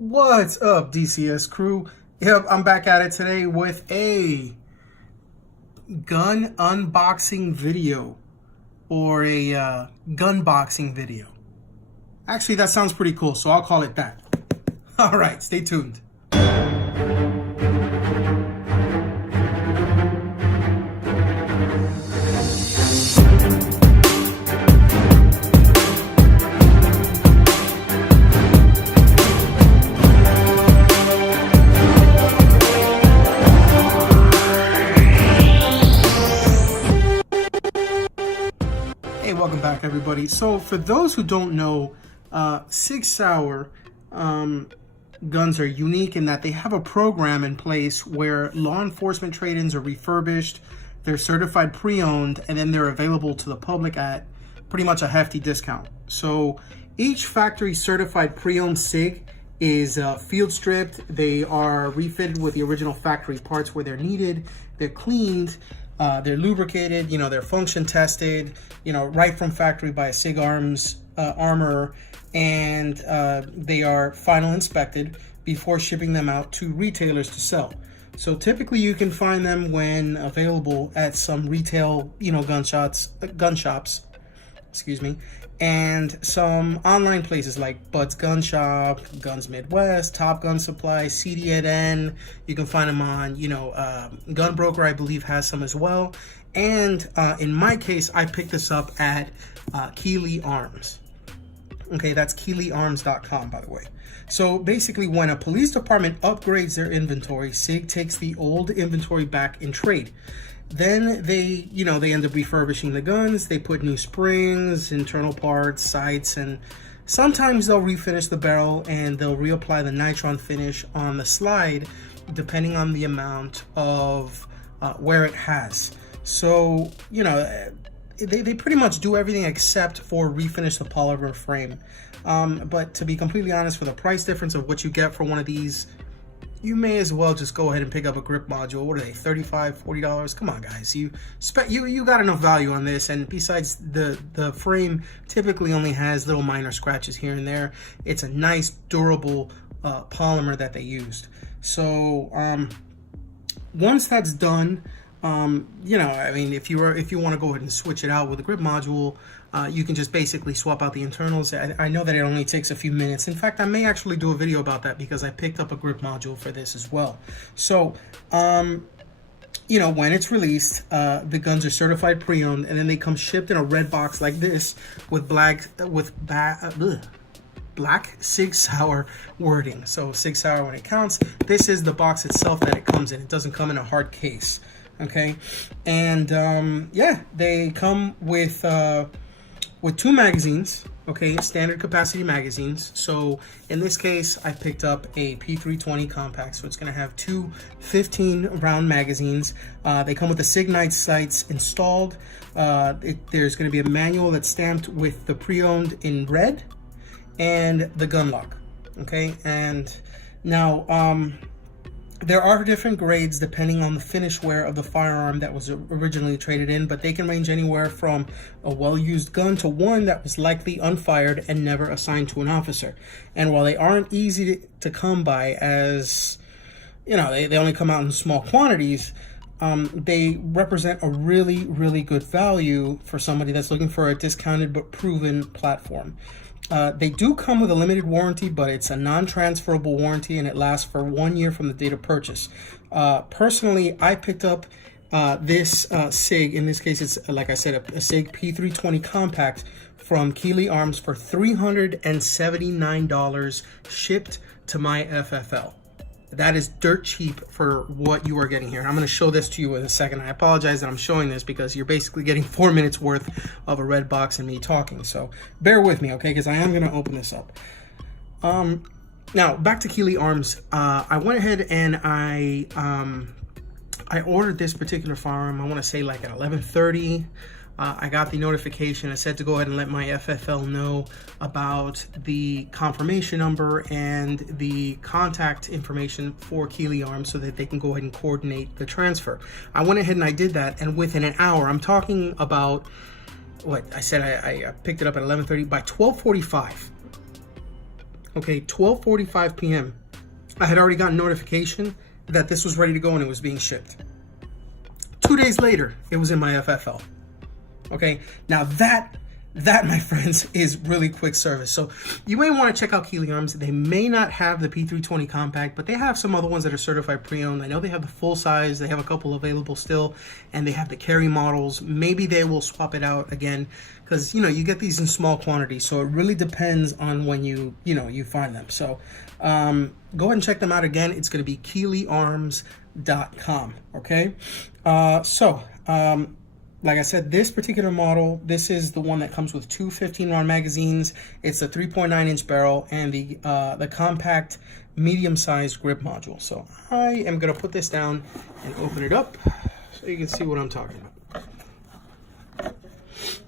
What's up, DCS crew? Yep, I'm back at it today with a gun unboxing video or a gun boxing video. Actually, that sounds pretty cool, so I'll call it that. All right, stay tuned. Hey, welcome back, everybody. So for those who don't know, Sig Sauer guns are unique in that they have a program in place where law enforcement trade-ins are refurbished, they're certified pre-owned, and then they're available to the public at pretty much a hefty discount. So each factory certified pre-owned Sig is field stripped. They are refitted with the original factory parts where they're needed. They're cleaned. They're lubricated, they're function tested, right from factory by a Sig Arms armorer, and they are final inspected before shipping them out to retailers to sell. So typically you can find them when available at some retail, gun shops, excuse me, and some online places like Bud's Gun Shop, Guns Midwest, Top Gun Supply, CDN. You can find them on, Gun Broker, I believe, has some as well. And in my case, I picked this up at Keeley Arms. Okay, that's KeeleyArms.com, by the way. So basically, when a police department upgrades their inventory, Sig takes the old inventory back in trade. Then they end up refurbishing the guns. They put new springs, internal parts, sights, and sometimes they'll refinish the barrel and they'll reapply the nitron finish on the slide, depending on the amount of wear it has. So, they pretty much do everything except for refinish the polymer frame. But to be completely honest, for the price difference of what you get for one of these, you may as well just go ahead and pick up a grip module. What are they, $35, $40? Come on, guys. You got enough value on this, and besides, the frame typically only has little minor scratches here and there. It's a nice, durable polymer that they used. So once that's done, if you want to go ahead and switch it out with a grip module, you can just basically swap out the internals. I know that it only takes a few minutes. In fact, I may actually do a video about that because I picked up a grip module for this as well. So, when it's released, the guns are certified pre-owned, and then they come shipped in a red box like this with black Sig Sauer wording. So Sig Sauer when it counts. This is the box itself that it comes in. It doesn't come in a hard case. Okay, and they come with two magazines. Okay, standard capacity magazines. So in this case, I picked up a P320 compact, so it's going to have two 15-round magazines. They come with the Signite sights installed. There's going to be a manual that's stamped with the pre-owned in red and the gun lock. Okay, and now there are different grades depending on the finish wear of the firearm that was originally traded in, but they can range anywhere from a well-used gun to one that was likely unfired and never assigned to an officer. And while they aren't easy to come by, as they only come out in small quantities, they represent a really, really good value for somebody that's looking for a discounted but proven platform. They do come with a limited warranty, but it's a non-transferable warranty, and it lasts for 1 year from the date of purchase. Personally, I picked up this Sig. In this case, it's, like I said, a Sig P320 compact from Keeley Arms for $379 shipped to my FFL. That is dirt cheap for what you are getting here. I'm going to show this to you in a second. I apologize that I'm showing this because you're basically getting 4 minutes worth of a red box and me talking. So bear with me, okay? Because I am going to open this up. Now, back to Keeley Arms. I went ahead and I ordered this particular firearm, I want to say like at 11:30. I got the notification. I said to go ahead and let my FFL know about the confirmation number and the contact information for Keeley Arms so that they can go ahead and coordinate the transfer. I went ahead and I did that, and within an hour, I'm talking about, what I said, I picked it up at 11:30. By 12:45, Okay, 12:45 p.m. I had already gotten notification that this was ready to go and it was being shipped. 2 days later, it was in my FFL. Okay, now that, my friends, is really quick service. So you may want to check out Keeley Arms. They may not have the P320 compact, but they have some other ones that are certified pre-owned. I know they have the full size. They have a couple available still, and they have the carry models. Maybe they will swap it out again because, you know, you get these in small quantities. So it really depends on when you find them. So go ahead and check them out again. It's going to be KeeleyArms.com. Okay. Like I said, this particular model, this is the one that comes with two 15-round magazines. It's a 3.9-inch barrel and the compact medium-sized grip module. So I am going to put this down and open it up so you can see what I'm talking about.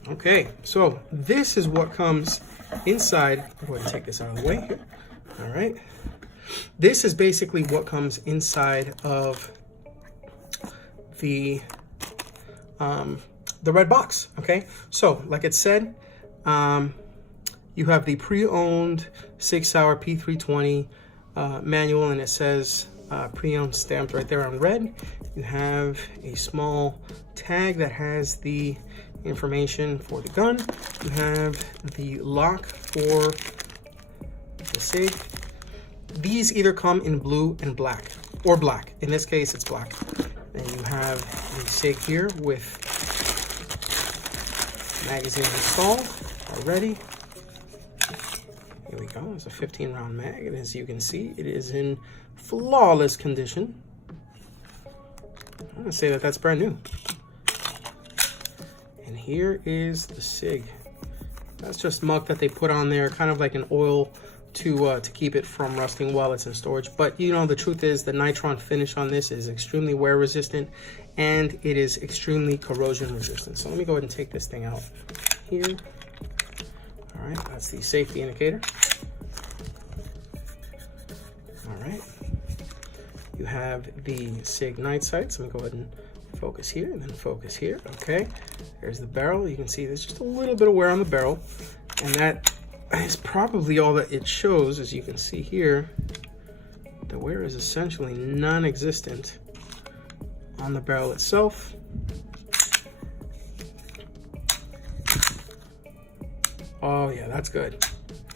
Okay, so this is what comes inside. I'll go ahead and take this out of the way here. All right. This is basically what comes inside of the red box. Okay, so like it said, you have the pre-owned Sig Sauer P320 manual, and it says pre-owned stamped right there on red. You have a small tag that has the information for the gun. You have the lock for the Sig. These either come in blue and black, or black. In this case, it's black. Then you have the Sig here with magazine installed already. Here we go. It's a 15-round mag, and as you can see, it is in flawless condition. I'm gonna say that that's brand new. And here is the Sig. That's just muck that they put on there, kind of like an oil to keep it from rusting while it's in storage. But you know, the truth is the nitron finish on this is extremely wear resistant, and it is extremely corrosion resistant. So let me go ahead and take this thing out here. All right, that's the safety indicator. All right, you have the Sig night sights. Let me go ahead and focus here and then focus here. Okay, there's the barrel. You can see there's just a little bit of wear on the barrel, and that is probably all that it shows. As you can see here, the wear is essentially non-existent on the barrel itself. Oh yeah, that's good.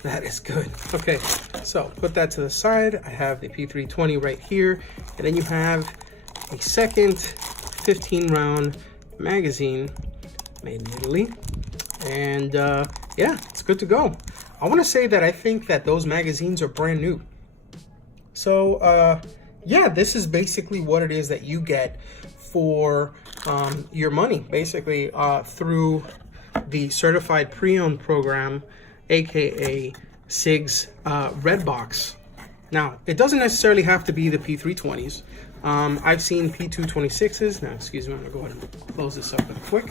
That is good. Okay, so put that to the side. I have the P320 right here, and then you have a second 15-round magazine made in Italy, and yeah, it's good to go. I want to say that I think that those magazines are brand new. So yeah, this is basically what it is that you get for your money, basically through the certified pre-owned program, aka Sigs Red Box. Now, it doesn't necessarily have to be the P320s. I've seen P226s. Now, excuse me, I'm gonna go ahead and close this up real quick.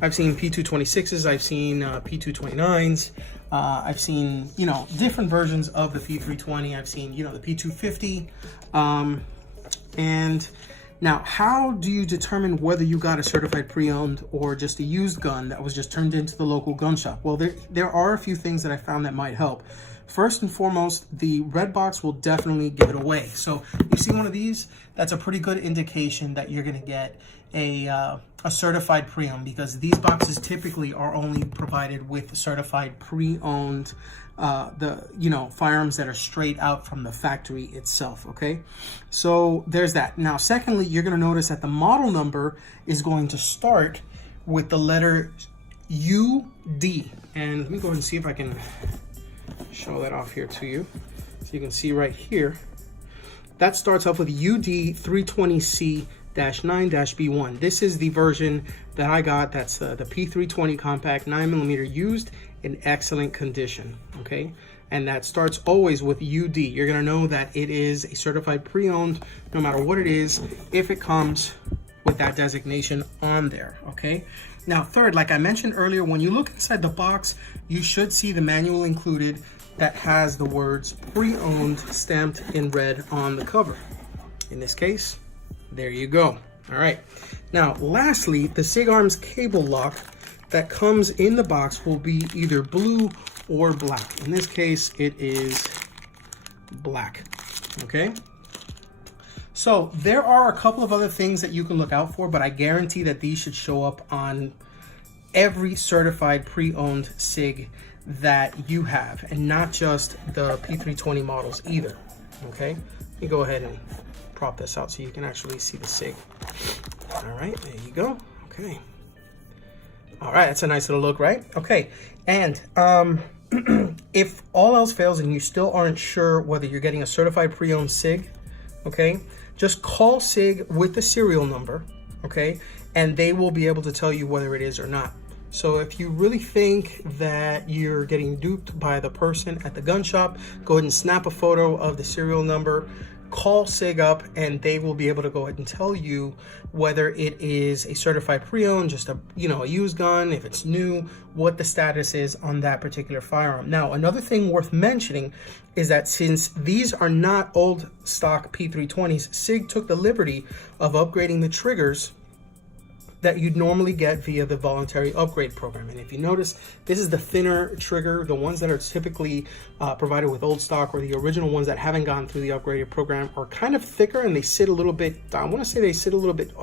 I've seen P226s, I've seen P229s, I've seen, you know, different versions of the P320. I've seen, you know, the P250. And now, how do you determine whether you got a certified pre-owned or just a used gun that was just turned into the local gun shop? Well, there are a few things that I found that might help. First and foremost, the red box will definitely give it away. So you see one of these, that's a pretty good indication that you're going to get a certified pre-owned, because these boxes typically are only provided with certified pre-owned firearms that are straight out from the factory itself. Okay, so there's that. Now, secondly, you're going to notice that the model number is going to start with the letter UD, and let me go ahead and see if I can show that off here to you. So you can see right here, that starts off with UD 320C-9-B1. This is the version that I got. That's the P320 compact 9mm used in excellent condition. Okay, and that starts always with UD. You're gonna know that it is a certified pre-owned, no matter what it is, if it comes with that designation on there. Okay. Now, third, like I mentioned earlier, when you look inside the box, you should see the manual included that has the words pre-owned stamped in red on the cover. In this case, there you go. All right. Now, lastly, the Sig Arms cable lock that comes in the box will be either blue or black. In this case, it is black, okay? So there are a couple of other things that you can look out for, but I guarantee that these should show up on every certified pre-owned Sig that you have, and not just the P320 models either, okay? Let me go ahead and prop this out so you can actually see the Sig. All right, there you go, okay. All right, that's a nice little look, right? Okay, and if all else fails and you still aren't sure whether you're getting a certified pre-owned Sig, okay, just call Sig with the serial number, okay, and they will be able to tell you whether it is or not. So if you really think that you're getting duped by the person at the gun shop, go ahead and snap a photo of the serial number, call Sig up, and they will be able to go ahead and tell you whether it is a certified pre-owned, just a used gun, if it's new, what the status is on that particular firearm. Now, another thing worth mentioning is that since these are not old stock P320s, Sig took the liberty of upgrading the triggers that you'd normally get via the voluntary upgrade program. And if you notice, this is the thinner trigger. The ones that are typically provided with old stock, or the original ones that haven't gone through the upgraded program, are kind of thicker, and they sit a little bit, I want to say they sit a little bit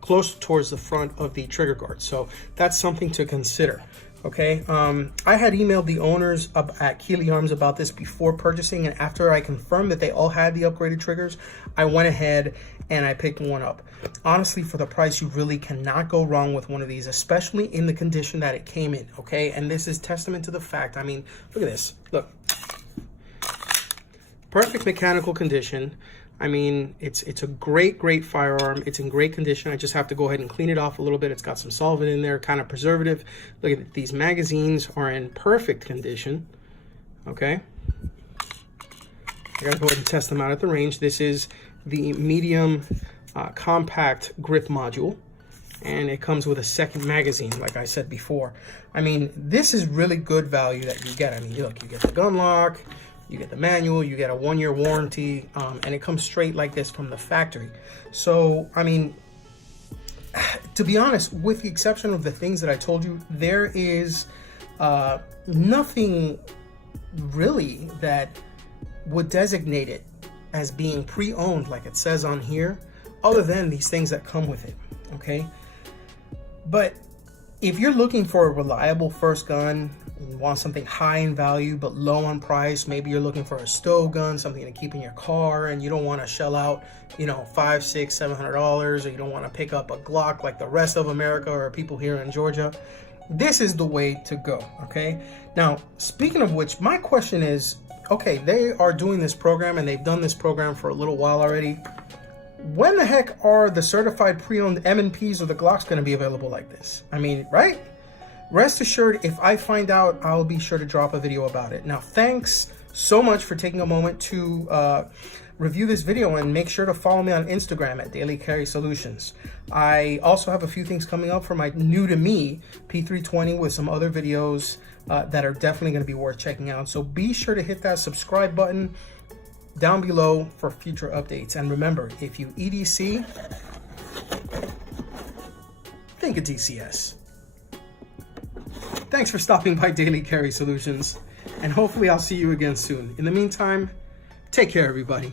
close towards the front of the trigger guard. So that's something to consider. Okay, I had emailed the owners at Keeley Arms about this before purchasing, and after I confirmed that they all had the upgraded triggers, I went ahead and I picked one up. Honestly, for the price, you really cannot go wrong with one of these, especially in the condition that it came in, okay? And this is testament to the fact, I mean, look at this, look. Perfect mechanical condition. I mean, it's a great firearm. It's in great condition. I just have to go ahead and clean it off a little bit. It's got some solvent in there, kind of preservative. Look at it. These magazines are in perfect condition, okay? I gotta go ahead and test them out at the range. This is the medium compact grip module, and it comes with a second magazine, like I said before. I mean, this is really good value that you get. I mean, look, you get the gun lock, you get the manual, you get a 1-year warranty, and it comes straight like this from the factory. So, I mean, to be honest, with the exception of the things that I told you, there is nothing really that would designate it as being pre-owned like it says on here, other than these things that come with it, okay? But if you're looking for a reliable first gun, you want something high in value but low on price, maybe you're looking for a stove gun, something to keep in your car, and you don't want to shell out, $500, $600, $700, or you don't want to pick up a Glock like the rest of America or people here in Georgia, this is the way to go, okay? Now, speaking of which, my question is, okay, they are doing this program and they've done this program for a little while already. When the heck are the certified pre-owned M&Ps or the Glocks going to be available like this? I mean, right? Rest assured, if I find out, I'll be sure to drop a video about it. Now, thanks so much for taking a moment to review this video, and make sure to follow me on Instagram at Daily Carry Solutions. I also have a few things coming up for my new to me P320 with some other videos that are definitely going to be worth checking out. So be sure to hit that subscribe button down below for future updates. And remember, if you EDC, think of DCS. Thanks for stopping by Daily Carry Solutions, and hopefully I'll see you again soon. In the meantime, take care, everybody.